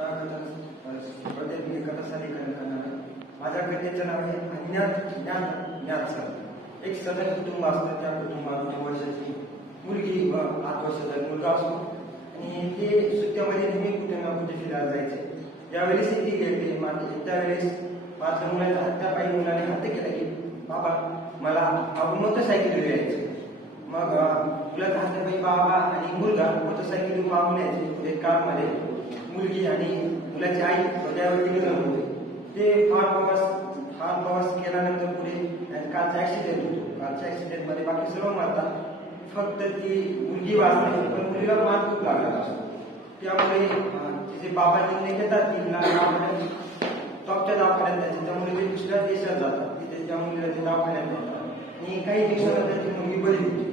पद्धतीने कथा लेखन करणार माझ्या कथेचं नाव आहे अज्ञात ज्ञान ज्ञात सर एक सदन कुटुंब असतं त्या कुटुंबात नऊ वर्षाची मुलगी व आठ वर्षाचा मुलगा. असतो आणि ते सुट्ट्यामध्ये नेहमी कुठे ना कुठे फिरायला जायचे ज्यावेळेस ती गेली माझ्या त्यावेळेस माझ्या मुलाच्या हत्या पायी मुलाने हत्या केला की बाबा मला आपण मोटरसायकल यायचं मग अं, मुलाचा हातापायी बाबा आणि मुलगा मोटरसायकल मागून यायचे एक कारमध्ये मुलगी आणि मुलाची आई त्यावरती निघून होते. ते फार प्रवास फार प्रवास केल्यानंतर पुढे कालचा ऍक्सिडेंट होतो. कालच्या ऍक्सिडेंटमध्ये बाकी सर्व मारतात. फक्त ती मुलगी वाचते पण मुलीला मार खूप लागला असतो. त्यामुळे तिचे बाबा निर्णय घेतात ती टॉपच्या दवाखान्यात जायचं. त्यामुळे ते दुसऱ्या देशात जातात. तिथे त्या मुलीला ते दवाखान्यात जातात आणि काही दिवसानंतर ती मुलगी बरी होती.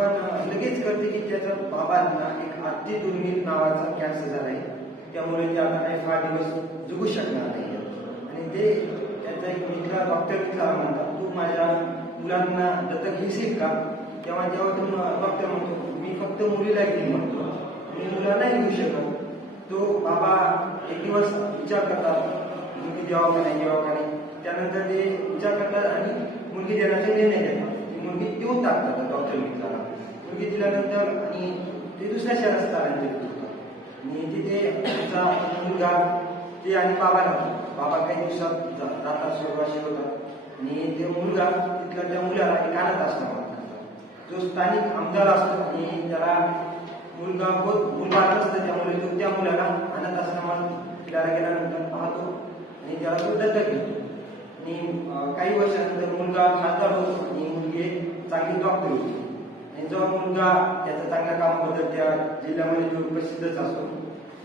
आणि लगेच कळते की त्याच्या बाबांना एक अति दुर्मिळ नावाचा कॅन्सर झाला आहे त्यामुळे ते आता काही फार दिवस जगू शकणार नाही. आणि ते त्याचा एक मित्र डॉक्टर विचार म्हणतात तू माझ्या मुलांना दत्तक घेशील का? तेव्हा जेव्हा तो डॉक्टर म्हणतो मी फक्त मुलीला घेईन म्हणतो. मी मुलांना घेऊ शकत तो बाबा एक दिवस विचार करतात मुलगी द्यावा का नाही द्यावा का नाही? त्यानंतर ते विचार करतात आणि मुलगी देण्याचा निर्णय घेतात. मुलगी देऊन टाकतात डॉक्टर मित्र मुलगी आणि ते दुसऱ्या शहरात स्थलांतरित होतात. आणि तिथे त्यांचा मुलगा ते आणि बाबा राहतो बाबा काही दिवसात जातात स्वर्गाशी होतात. आणि ते मुलगा तिथल्या त्या मुलाला आणि अनाथ असणार जो स्थानिक आमदार असतो आणि त्याला मुलगा होत मुलगा असतं त्यामुळे तो त्या मुलाला अनाथ आश्रमात फिरायला गेल्यानंतर पाहतो आणि त्याला तो दत्तक घेतो. आणि काही वर्षानंतर मुलगा खासदार होतो आणि मुलगी चांगली डॉक्टर होती. आणि जेव्हा मुलगा त्याच्या चांगल्या कामाबद्दल त्या जिल्ह्यामध्ये जो प्रसिद्धच असतो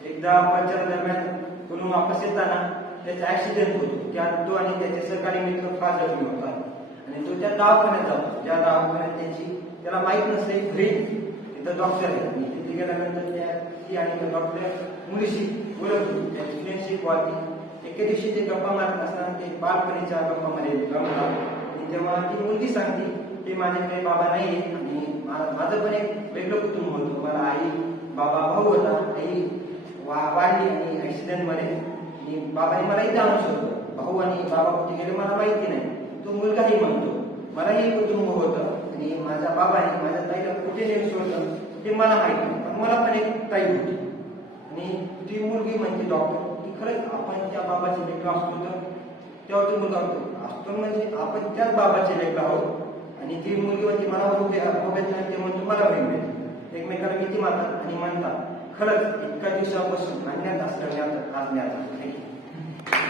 एकदा प्रचार दरम्यान कोणी वापस येताना त्याचा ऍक्सिडेंट होतो. त्यात तो आणि त्याचे सहकारी मित्र फार जखमी होतात. आणि तो त्या दवाखान्यात जातो. त्या दवाखान्यात त्याची त्याला माहीत नसते घरी तिथं डॉक्टर आहे आणि तिथे गेल्यानंतर त्या ती आणि त्या डॉक्टर मुलीशी बोलत होती. त्यांची फ्रेंडशिप वाढली. एके दिवशी ते गप्पा मारत असताना ते बालपणीच्या गप्पामध्ये रमतात आणि तेव्हा ती मुलगी सांगते की माझ्याकडे बाबा नाही आहे आणि माझं पण एक वेगळं कुटुंब होतं. मला आई बाबा भाऊ होता. आई वा वाढली आणि ऍक्सिडेंटमध्ये. आणि बाबाने मला इथे आणून भाऊ आणि बाबा कुठे गेले मला माहिती नाही. तो मुलगाही म्हणतो मलाही कुटुंब होतं. आणि माझ्या बाबाने माझ्या ताईला कुठे नेऊन सोडलं ते मला माहिती नाही. पण मला पण एक ताई होती. आणि ती मुलगी म्हणजे डॉक्टर की खरंच आपण त्या बाबाचे लेकर असतो तर? तेव्हा तो मुलगा होतो असतो म्हणजे आपण त्याच बाबाचे लेकर आहोत. आणि ती मुलगी होती मला उभे उभे ते म्हणतो मला वेगळे एकमेकाला किती मारतात आणि म्हणतात खरंच इतका दिवसापासून अज्ञात असल्याने आज ज्ञात